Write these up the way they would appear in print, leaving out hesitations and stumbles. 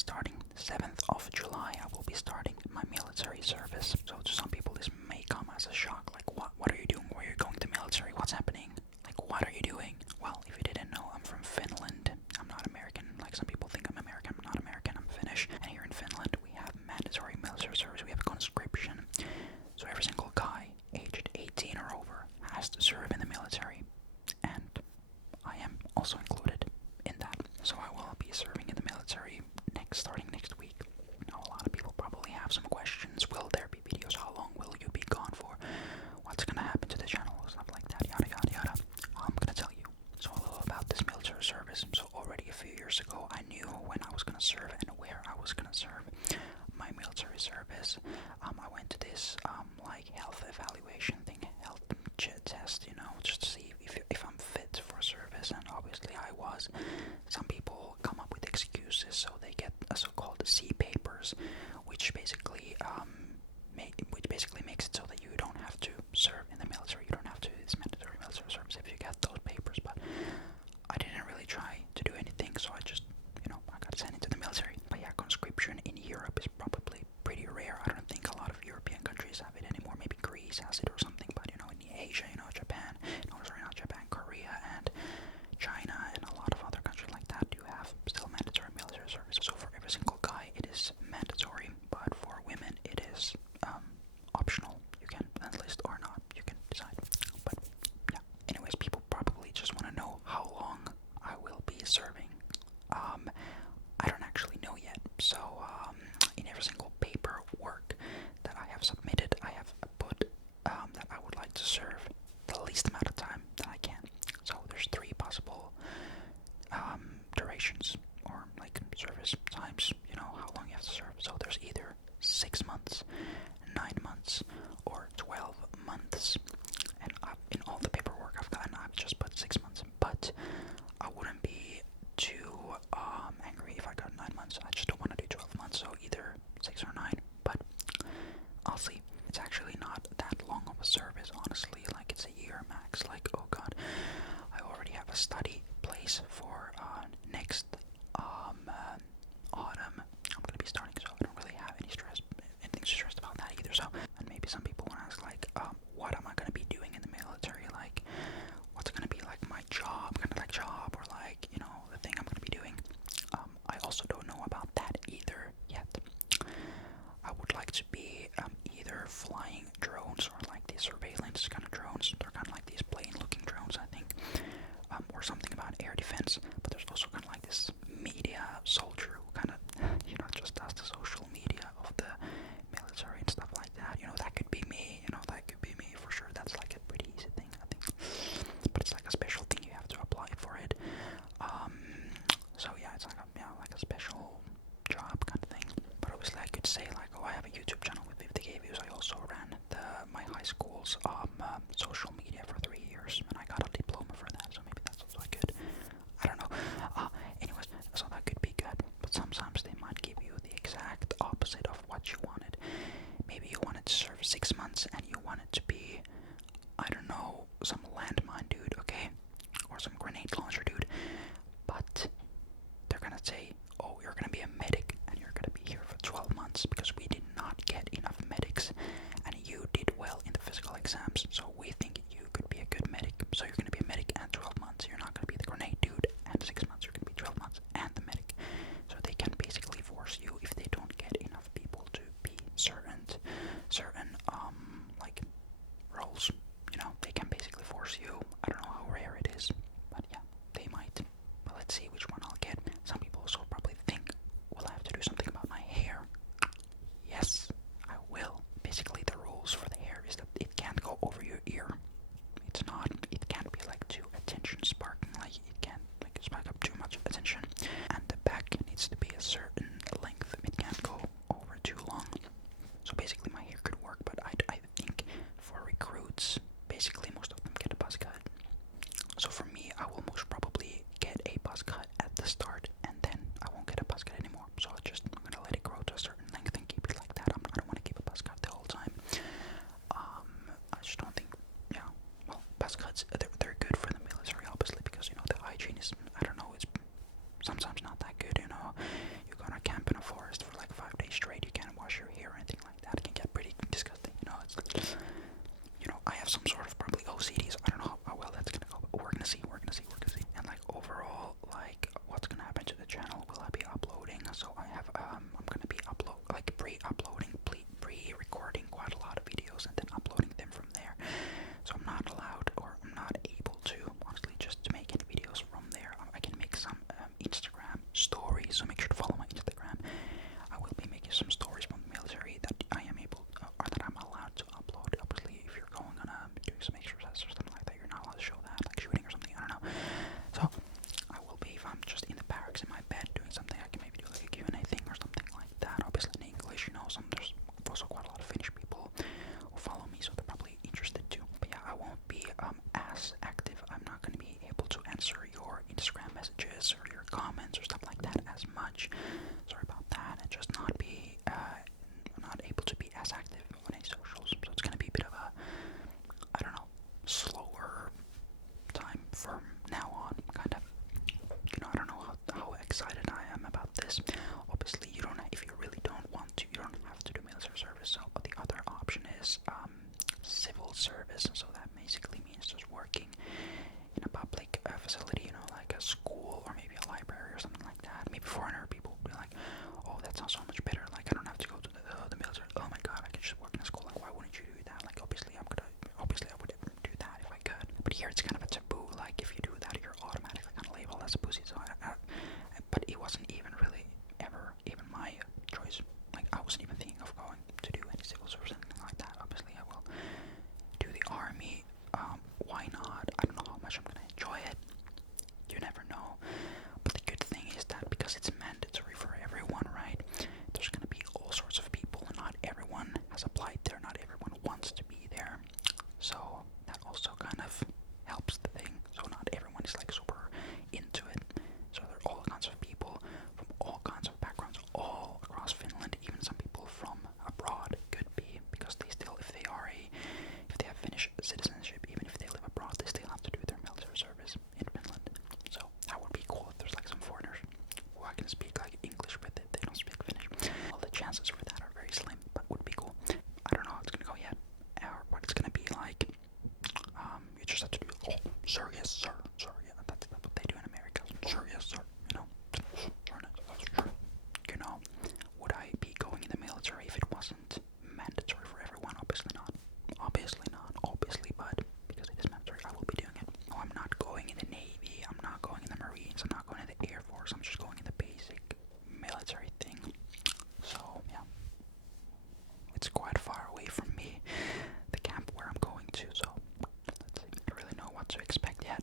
starting 7th of July. I will be starting my military service. So to some people this may come as a shock, like what are you doing? Where are you going to military? What's happening? Like what are you doing? Well, if you didn't know, I'm from Finland. I'm not American. Like some people think I'm American. I'm not American. I'm Finnish. And here in Finland we have mandatory military service. We have conscription. So every single guy aged 18 or over has to serve in the military. And I am also included in that. So I will be serving in the military starting next week. Now a lot of people probably have some questions. Will there be videos? How long will you be gone for? What's gonna happen to the channel? Stuff like that, yada yada yada. I'm gonna tell you. So a little about this military service. So already a few years ago I knew when I was gonna serve and where I was gonna serve my military service. I went to this like health evaluation thing, health test, you know, just to see if I'm fit for service, and obviously I was. Some people come up with excuses, so they get a so-called C papers, which basically makes it so that you don't have to serve in the military. You don't have to do this mandatory military service if you get those papers. But I didn't really try to do anything, so I just, I got sent into the military. But yeah, conscription in Europe is probably pretty rare. I don't think a lot of European countries have it anymore. Maybe Greece has it or something, but in Asia, Japan, not Japan, Korea and China and a lot of other countries like that do have still mandatory military service. So for every single guy it is mandatory, but for women it is optional. You can enlist or not, you can decide. But yeah, anyways, people probably just want to know how long I will be serving. I don't actually know yet. So in every single paperwork that I have submitted, I have put that I would like to serve the least amount of time that I can. So there's 3 possible durations or like service times, how long you have to serve. So there's either 6 months, 9 months, or 12 months. And in all the paperwork I've gotten, I've just put 6 months. But I wouldn't be too angry if I got 9 months. I just don't want to do 12 months, so either 6 or 9. But I'll see. It's actually not that long of a service, honestly. Like, it's a year max. Like, oh god, I already have a study place for next autumn. I'm gonna be starting, so I don't really have anything stressed about that either. So, and maybe some people want to ask, like, what am I gonna be doing in the military? Like, what's gonna be like my job, kind of like job, or like, the thing I'm gonna be doing. I also don't know about that either yet. I would like to be either flying drones or like these surveillance kind of drones. They're kind of like these plane-looking drones, I think, or something about air defense. But there's also kind of like this media soldier who kind of, just does the social media of the military and stuff like that. That could be me. That could be me for sure. That's like a pretty easy thing, I think. But it's like a special thing. You have to apply for it. So yeah, it's like a special job kind of thing. But obviously I could say like, oh, I have a YouTube channel with 50k views. I also ran my high school's social media for 3 years, and I got a diploma for that, so maybe that's also good. I don't know. Anyways, so that could be good, but sometimes they might give you the exact opposite of what you wanted. Maybe you wanted to serve 6 months and you wanted to be, I don't know, some landmine dude, okay? Or some grenade launcher dude. But they're gonna say, oh, you're gonna be a medic and you're gonna be here for 12 months because we did not get enough medics and you did well in the physical exams, so we think you could be a good medic. So you're gonna be a medic and 12 months. You're not gonna be the grenade dude and 6 months. You're gonna be 12 months and the medic. So they can basically force you if they don't get enough people to be certain like roles. They can basically force you. I don't know how rare it is, but yeah, they might. But let's see which one I'll get. Some people also probably think, will I have to do something about my hair? Yes, I will. Basically, the rules for the hair is that it can't go over your ear. It can't be like too attention sparking, like it can't like spark up too much attention. And the back needs to be a certain length. It can't go over too long. So basically my hair could work, but I think for recruits, basically most of them get a buzz cut. So for me, I will most probably get a buzz cut at the start, and then I won't get a buzz cut anymore. So I'm gonna let it grow to a certain length and keep it like that. I don't want to keep a buzz cut the whole time. I just don't think, well, buzz cuts, they're good for the military, obviously, because, the hygiene is, I don't know, it's sometimes not that good, you're gonna camp in a forest for like 5 days straight. You can't wash your hair or anything like that. It can get pretty disgusting, you know. It's I have some sort of probably OCDs. I don't know how well that's gonna go, but we're gonna see. And like overall, like what's gonna happen to the channel? Will I be uploading? So I have I'm gonna be pre-uploading, pre-recording quite a lot of videos and then uploading them from there. So I'm not allowed, or I'm not able to, honestly, just to make any videos from there. I can make some Instagram stories, so make sure to follow my Instagram. I will be making some stories from the military that I am able, or that I'm allowed to upload. Obviously, if you're going on doing some exercise or something like that, you're not allowed to show that, like shooting or something. I don't know. So I will be, if I'm just in the barracks in my bed doing something, I can maybe do like a Q&A thing or something like that. Obviously in English, there's also quite a lot of Finnish people who follow me, so they're probably interested too. But yeah, I won't be as active. I'm not going to be able to answer your Instagram messages or your comments or stuff like that as much. Sorry about that, and just not able to be as active on any socials. So it's going to be a bit of a, I don't know, slower time from now on, kind of. I don't know how excited I am about this. Obviously, if you really don't want to, you don't have to do military service. So the other option is civil service. So that basically means just working in a public facility, like a school or maybe a library or something like that. Maybe foreigner people will be like, oh, that sounds so much better. Like, I don't have to go to the military. Oh my god, I can just work in a school. Like, why wouldn't you do that? Like, obviously I would do that if I could. But here it's kind of a taboo. Like, if you do that, you're automatically kind of labeled as a pussy. So but it wasn't even really ever even my choice. Like, I wasn't even thinking of going to do any civil service or anything like that. Obviously I will do the army. Why not? I don't know how much I'm gonna enjoy it. You never know. But the good thing is that because it's mandatory for everyone, right? There's gonna be all sorts of people. Not everyone has applied there. Not everyone wants to be there. So that also kind of helps the thing. So not everyone is like super into it. So there are all kinds of people from all kinds of backgrounds all across Finland. Even some people from abroad could be, because they still, if they have Finnish citizenship, even if they live abroad, they still have to do their military service in Finland. So that would be cool if there's like some foreigners who I can speak like English with if they don't speak Finnish. Well, the chances for that are very slim, but would be cool. I don't know how it's gonna go yet, or what it's gonna be like. You just have to do, oh, sir, yes, sir, yeah, that's what they do in America. Sure, yes, sir, would I be going in the military if it wasn't mandatory for everyone? Obviously not, but because it is mandatory, I will be doing it. No, I'm not going in the Navy, I'm not going in the Marines, I'm not going in the Air Force, I'm just going in the basic military thing. So, yeah. It's quite far away from me, the camp where I'm going to, so let's see. I don't really know what to expect yet,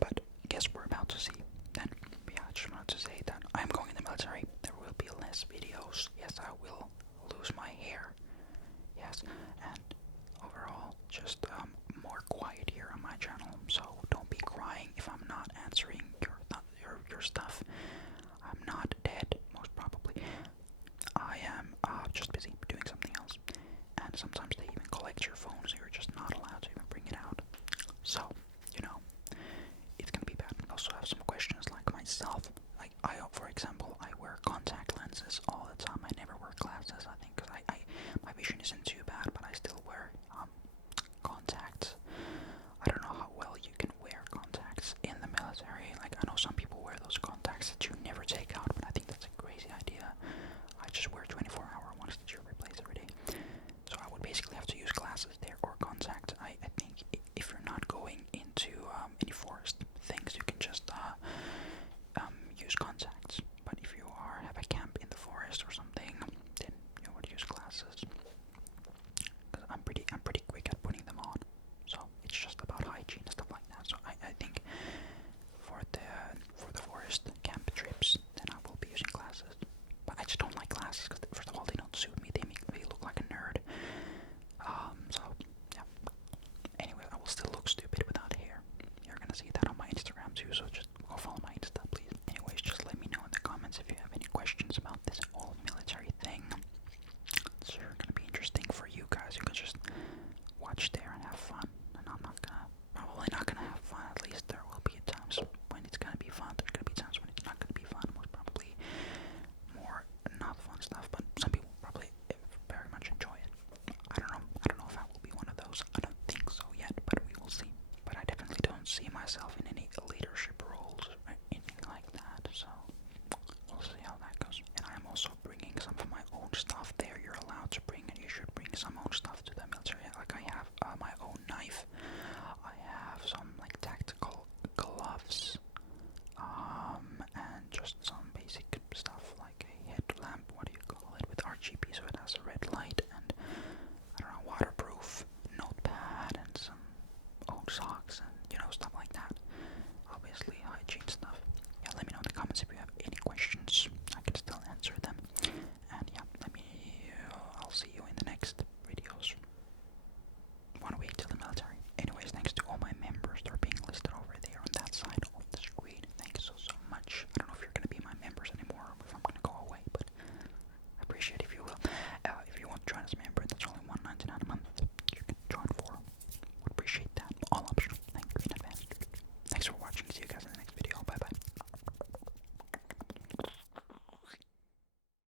but I guess we're about to see then. Yeah, I just wanted to say that I'm going in the military. There will be less videos. Yes, I will lose my hair. Yes, and overall, just more quiet here on my channel. So don't be crying if I'm not answering your stuff. I'm not dead, most probably. I am just busy doing something else. And sometimes they even collect your phone, so you're just not allowed to even bring it out. So, it's gonna be bad. I also have some questions like myself. Like, for example, I wear contact lenses all the time. I never wear glasses, I think, because my vision isn't too bad, but I still wear contacts. I don't know how well you can wear contacts in the military. Like, I know some people wear those contacts that you